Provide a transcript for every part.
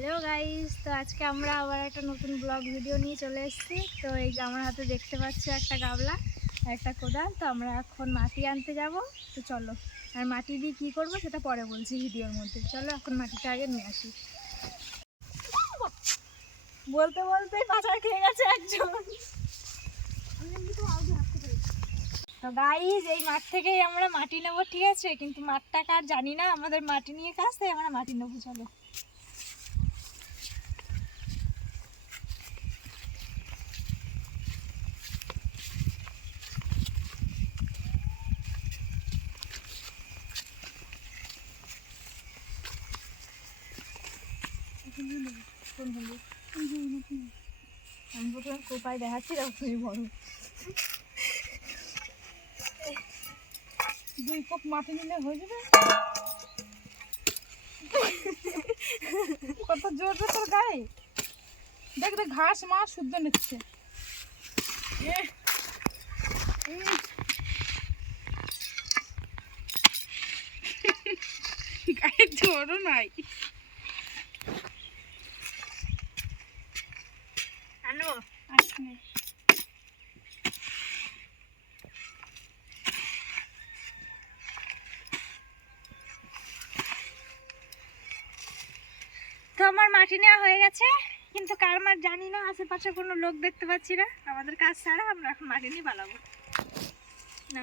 Hello guys তো আজকে আমরা আবার একটা নতুন ব্লগ ভিডিও নিয়ে চলে এসেছি। তো এই যে আমার হাতে দেখতে পাচ্ছি একটা গাবলা একটা কোদাল। তো আমরা এখন মাটি আনতে যাব। তো চলো। আর মাটি দিয়ে কী করব সেটা পরে বলছি ভিডিওর মধ্যে। চলো এখন মাটিটা আগে নিয়ে আসি। বলতে বলতেই পাচার খেয়ে গেছে একজন। তো গাইজ এই মাঠ থেকেই আমরা মাটি নেব, ঠিক আছে? কিন্তু মাঠটা কার জানি না। আমাদের মাটি নিয়ে কাজ, তাই আমরা মাটি নেব, চলো। আমি প্রথমে কোপায় দেখাচ্ছি তুমি বড় দুই কাপ মাটি নিলে হয়ে যাবে কত জোর তোর গায়ে দেখ দেখ ঘাস মা শুদ্ধ নিচ্ছে। গায়ে জোরও নাই আচ্ছা। তো আমার মাটি নেওয়া হয়ে গেছে, কিন্তু কার মাঠ জানি না, আশেপাশে কোনো লোক দেখতে পাচ্ছি না। আমাদের কাজ ছাড়া আমরা এখন মাটি নিয়ে পালাবো। না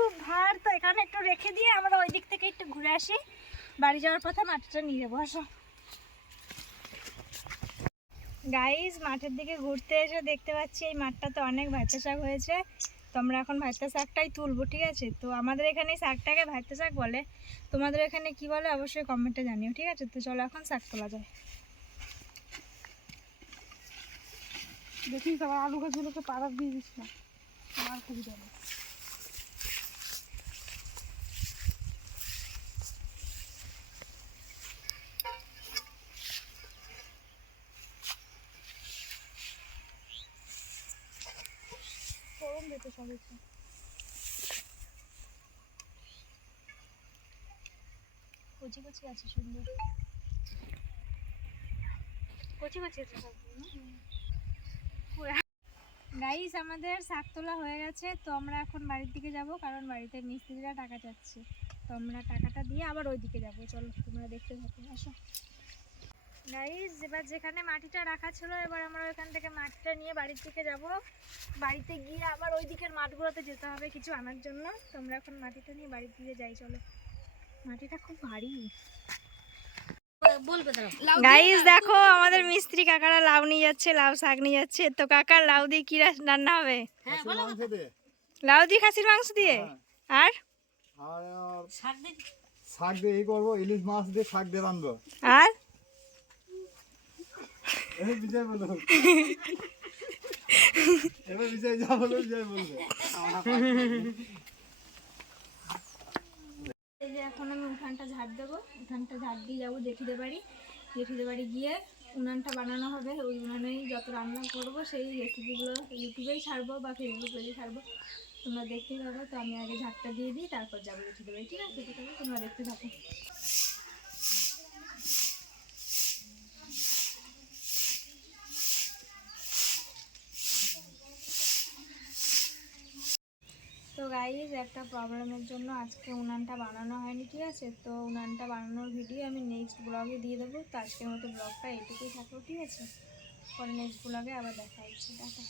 খুব ভার, তো এখানে একটু রেখে দিয়ে আমরা ওই দিক থেকে একটু ঘুরে আসি। বাড়ি যাওয়ার পথে মাটিটা নিয়ে যাব, আসো। গাইস মাঠের দিকে ঘুরতে এসে দেখতে পাচ্ছি এই মাঠটাতে অনেক ভাইতে শাক হয়েছে। তো আমরা এখন ভাইতে শাকটাই তুলবো, ঠিক আছে? তো আমাদের এখানে শাকটাকে ভাইতে শাক বলে। তোমাদের এখানে কি বলে অবশ্যই কমেন্টে জানিও, ঠিক আছে? তো চলো এখন শাক তোলা যায়। দেখিস আবার আলু গাছগুলোকে পাড়া দিয়ে দিস না আমার খুবই আছে গাইস আমাদের শাক তোলা হয়ে গেছে, তো আমরা এখন বাড়ির দিকে যাব, কারণ বাড়িতে মিস্ত্রিরা টাকা চাচ্ছে। তো আমরা টাকাটা দিয়ে আবার ওই দিকে যাব। চলো, তোমরা দেখতে থাকো, আসো। গাইস এবার যেখানে মাটিটা রাখা ছিল এবার আমরা ওইখান থেকে মাটিটা নিয়ে বাড়ির দিকে যাব। বাড়িতে গিয়ে আবার ওই দিকের মাঠগুলোতে যেতে হবে কিছু আনার জন্য। তোমরা এখন মাটিটা নিয়ে বাড়ির দিকে যাই চলো। মাটিটা খুব ভারী। গাইস দেখো আমাদের মিস্ত্রি কাকারা লাউ নিয়ে যাচ্ছে লাউ শাক নিয়ে যাচ্ছে। তো কাকার লাউ দিয়ে কি রাস- রান্না হবে? দে লাউ দিয়ে খাসির মাংস দিয়ে? আর? আর শাক দিয়ে এই করব ইলিশ মাছ দিয়ে শাক দিয়ে রানবো আর? এই যে এখন আমি উঠানটা ঝাড় দেবো। উঠানটা ঝাড় দিয়ে যাব জেঠিদের বাড়ি। জেঠিদের বাড়ি গিয়ে উনানটা বানানো হবে। ওই উনানেই যত রান্না করব, সেই রেসিপিগুলো ইউটিউবেই ছাড়বো বা ফেসবুক পেজে ছাড়বো। তোমরা দেখতেই পাবে তো আমি আগে ঝাড়টা দিয়ে দিই, তারপর যাব জেঠিদের বাড়ি। ঠিক আছে তোমরা দেখতে থাকো তো গাইজ একটা প্রবলেমের জন্য আজকে উনানটা বানানো হয়নি, ঠিক আছে? তো উনানটা বানানোর ভিডিও আমি নেক্সট ব্লগে দিয়ে দেবো। তো আজকের মতো ব্লগটা এটুকুই থাকল, ঠিক আছে? পরে নেক্সট ব্লগে আবার দেখা হচ্ছে। টাটা।